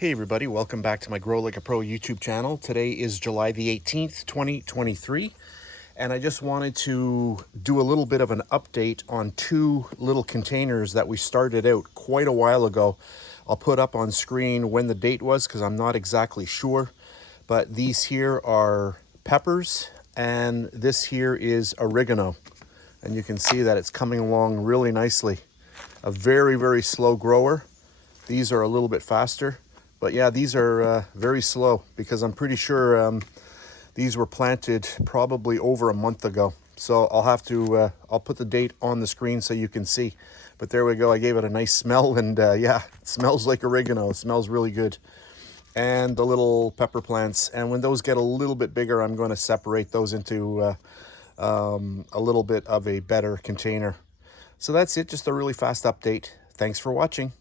Hey everybody, welcome back to my Grow Like a Pro YouTube channel. Today is July the 18th, 2023, and I just wanted to do a little bit of an update on two little containers that we started out quite a while ago. I'll put up on screen when the date was because I'm not exactly sure, but these here are peppers and this here is oregano, and you can see that it's coming along really nicely. A very slow grower. These are a little bit faster. But yeah, these are very slow because I'm pretty sure these were planted probably over a month ago. So I'll have to, I'll put the date on the screen so you can see. But there we go. I gave it a nice smell and yeah, it smells like oregano. It smells really good. And the little pepper plants. And when those get a little bit bigger, I'm going to separate those into a little bit of a better container. So that's it. Just a really fast update. Thanks for watching.